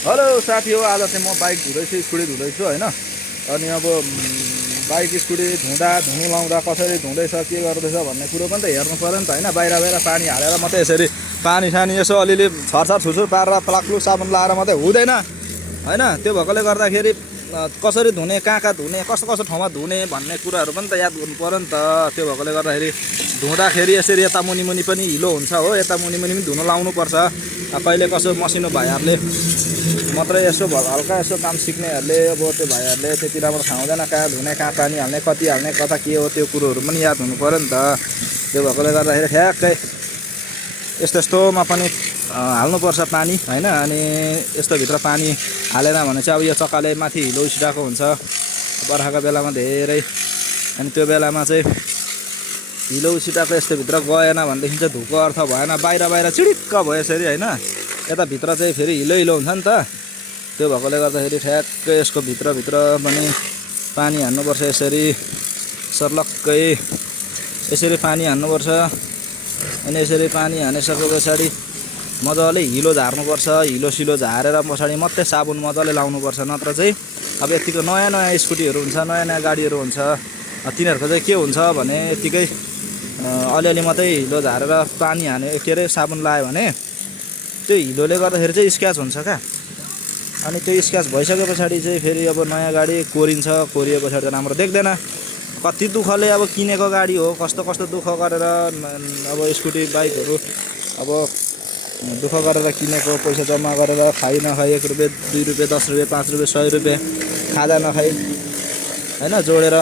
Hello साथी हो, आज चाहिँ म बाइक धुँदैछु, स्कुटी धुँदैछु होइन। अनि अब बाइक स्कुटी धुनु लाउँदा कसरी धुँदैछ के गर्दैछ भन्ने कुरो पनि त हेर्नु पऱ्यो नि त होइन। बाहिर बाहिर पानी हालेर मात्रै यसरी पानी सानी यसो अलिअलि छरछर छुरछुर पारेर प्लाक्लु साबुन लाएर मात्रै हुँदैन होइन। त्यो भएकोले गर्दाखेरि कसरी धुने, कहाँ धुने, कस्तो कस्तो ठाउँमा धुने भन्ने कुराहरू पनि त याद गर्नु पऱ्यो नि त। त्यो भएकोले गर्दाखेरि धुँदाखेरि यसरी यता मुनि मुनि पनि हिलो हुन्छ हो, यता मुनि मुनि पनि धुनु लाउनुपर्छ। कहिले कसो मसिनो भाइहरूले मात्रै यसो हल्का यसो काम सिक्नेहरूले अब त्यो भाइहरूले त्यति राम्रो थाहा हुँदैन कहाँ धुने, कहाँ पानी हाल्ने, कति हाल्ने, कता के हो, त्यो कुरोहरू पनि याद हुनु पऱ्यो नि त। त्यो भएकोले गर्दाखेरि ठ्याक्कै यस्तो यस्तोमा पनि हाल्नुपर्छ पानी होइन। अनि यस्तोभित्र पानी हालेन भने चाहिँ अब यो चक्काले माथि हिलो उसिरहेको हुन्छ बर्खाको बेलामा धेरै। अनि त्यो बेलामा चाहिँ हिलो उसिरहेको यस्तोभित्र गएन भनेदेखि चाहिँ धुको अर्थ भएन, बाहिर बाहिर चिडिक्क भयो यसरी होइन। यताभित्र चाहिँ फेरि हिलो हिलो हुन्छ नि त। त्यो भएकोले गर्दाखेरि ठ्याक्कै यसको भित्रभित्र पनि पानी हाल्नुपर्छ यसरी सर्लक्कै यसरी पानी हाल्नुपर्छ। अनि यसरी पानी हानिसके पछाडि मजाले हिलो झार्नुपर्छ। हिलो सिलो झारेर पछाडि मात्रै साबुन मजाले लाउनुपर्छ। नत्र चाहिँ अब यतिको नयाँ नयाँ स्कुटीहरू हुन्छ, नयाँ नयाँ गाडीहरू हुन्छ, तिनीहरूको चाहिँ के हुन्छ भने यतिकै अलिअलि मात्रै हिलो झारेर पानी हाने के अरे साबुन लायो भने त्यो हिलोले गर्दाखेरि चाहिँ स्क्र्याच हुन्छ क्या। अनि त्यो स्क्र्याच भइसके पछाडि चाहिँ फेरि अब नयाँ गाडी कोरिन्छ, कोरिए पछाडि त राम्रो देख्दैन। कति दुःखले अब किनेको गाडी हो, कस्तो कस्तो दुःख गरेर अब स्कुटी बाइकहरू अब दुःख गरेर किनेको, पैसा जम्मा गरेर खाइ नखाइ 1 रुपियाँ 2 रुपियाँ 10 रुपियाँ 5 रुपियाँ 100 रुपियाँ खाँदा नखाइ होइन जोडेर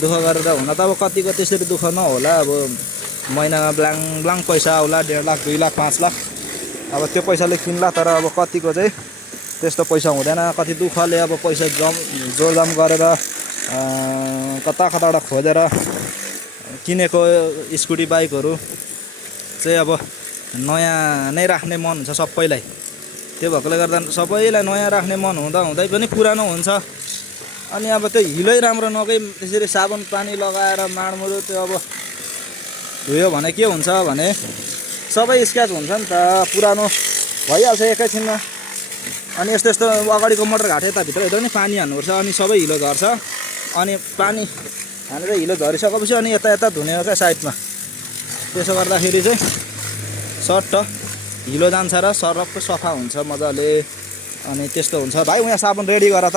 दुःख गरेर हुन त अब कतिको त्यसरी दुःख नहोला। अब महिनामा ब्लाङ ब्लाङ पैसा आउला, 1.5 लाख 2 लाख 5 लाख अब त्यो पैसाले किन्ला। तर अब कतिको चाहिँ त्यस्तो पैसा हुँदैन। कति दुःखले अब पैसा जोडजाम गरेर कता कताबाट खोजेर किनेको स्कुटी बाइकहरू चाहिँ अब नयाँ नै राख्ने मन हुन्छ सबैलाई। त्यो भएकोले गर्दा सबैलाई नयाँ राख्ने मन हुँदा हुँदै पनि पुरानो हुन्छ। अनि अब त्यो हिलै राम्रो नगई त्यसरी साबुन पानी लगाएर माडमुडो त्यो अब धुयो भने के हुन्छ भने सबै स्क्र्याच हुन्छ नि त, पुरानो भइहाल्छ एकैछिनमा। अनि यस्तो यस्तो अगाडिको मोटर घाट यताभित्र हेर्दा पनि पानी हाल्नुपर्छ। अनि सबै हिलो झर्छ। अनि पानी हानेर हिलो झरिसकेपछि अनि यता यता धुने हो क्या साइडमा। त्यसो गर्दाखेरि चाहिँ सर्ट हिलो जान्छ र सरक्क सफा हुन्छ मजाले। अनि त्यस्तो हुन्छ। भाइ यहाँ साबुन रेडी गर त,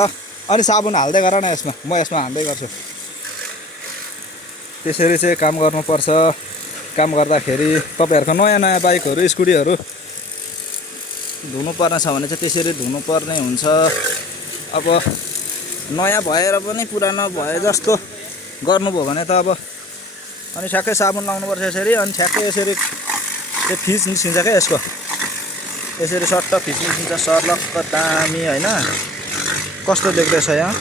अनि साबुन हाल्दै गर न यसमा, म यसमा हाल्दै गर्छु। त्यसरी चाहिँ काम गर्नुपर्छ। काम गर्दाखेरि तपाईँहरूको नयाँ नयाँ बाइकहरू स्कुटीहरू धुनुपर्ने छ भने चाहिँ त्यसरी धुनुपर्ने हुन्छ। अब नयाँ भएर पनि पुरानो भए जस्तो गर्नुभयो भने त अब अनि ठ्याक्कै साबुन लाउनुपर्छ यसरी। अनि ठ्याक्कै यसरी त्यो फिज निस्किन्छ क्या यसको, यसरी सट्ट फिज निस्किन्छ सर्लक्क दामी होइन। कस्तो देख्दैछ यहाँ,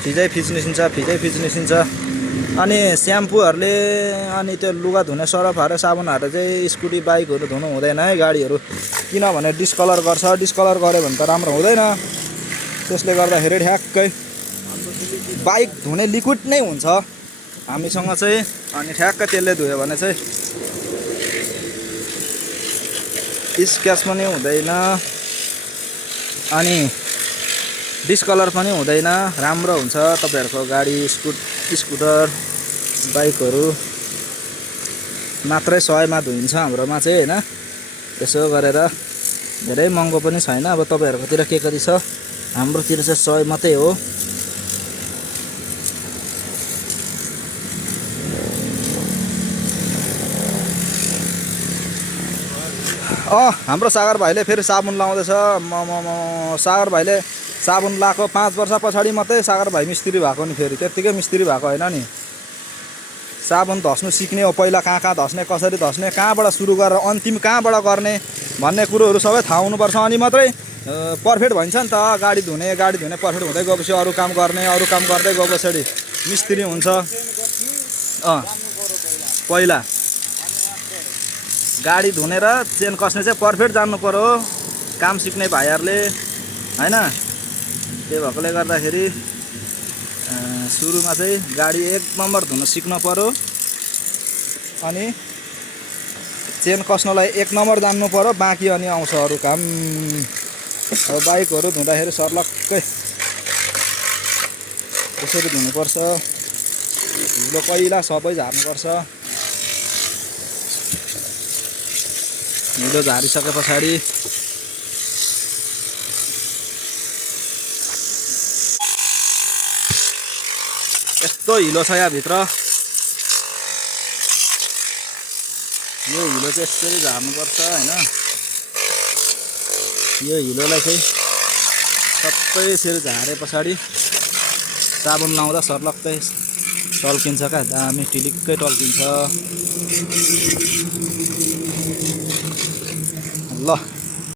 फिज निस्किन्छ। अनि स्याम्पूहरूले अनि त्यो लुगा धुने सरफहरू साबुनहरू चाहिँ स्कुटी बाइकहरू धुनु हुँदैन है गाडीहरू, किनभने डिस्कलर गर्छ। डिस्कलर गऱ्यो भने त राम्रो हुँदैन। त्यसले गर्दाखेरि ठ्याक्कै बाइक धुने लिक्विड नै हुन्छ हामीसँग चाहिँ। अनि ठ्याक्कै त्यसले धुयो भने चाहिँ स्क्र्याच पनि हुँदैन अनि डिस्कलर पनि हुँदैन, राम्रो हुन्छ तपाईँहरूको गाडी स्कुटर बाइकहरू। मात्रै 100मा धुइन्छ हाम्रोमा चाहिँ होइन। यसो गरेर धेरै महँगो पनि छैन। अब तपाईँहरूकोतिर के कति छ, हाम्रोतिर चाहिँ 100 मात्रै हो। हाम्रो सागर भाइले फेरि साबुन लाउँदैछ। सागर भाइले साबुन लाएको 5 वर्ष पछाडि मात्रै सागर भाइ मिस्त्री भएको नि, फेरि त्यत्तिकै मिस्त्री भएको होइन नि। साबुन धस्नु सिक्ने हो पहिला, कहाँ कहाँ धस्ने, कसरी धस्ने, कहाँबाट सुरु गरेर अन्तिम कहाँबाट गर्ने भन्ने कुरोहरू सबै थाहा हुनुपर्छ। अनि मात्रै पर्फेक्ट भइन्छ नि त गाडी धुने पर्फेक्ट हुँदै गएपछि अरू काम गर्ने, अरू काम गर्दै गए पछाडि मिस्त्री हुन्छ। पहिला गाडी धुने र चेन कस्ने चाहिँ पर्फेक्ट जान्नु पर्यो काम सिक्ने भाइहरूले होइन। त्यो भएकोले गर्दाखेरि सुरुमा चाहिँ गाडी 1 नम्बर धुन सिक्नु पर्यो। अनि चेन कस्नलाई 1 नम्बर जान्नु पर्यो, बाँकी अनि आउँछ अरू काम। अब बाइकहरू धुँदाखेरि सर्लक्कै यसरी धुनुपर्छ। धुलो पहिला सबै झार्नुपर्छ। धुलो झारिसके पछाडि यस्तो हिलो छ यहाँभित्र। यो हिलो चाहिँ यसरी झार्नुपर्छ होइन। यो हिलोलाई चाहिँ सबै यसरी झारे पछाडि साबुन लाउँदा सर्लक्कै टल्किन्छ क्या, दामी टिलिक्कै टल्किन्छ। ल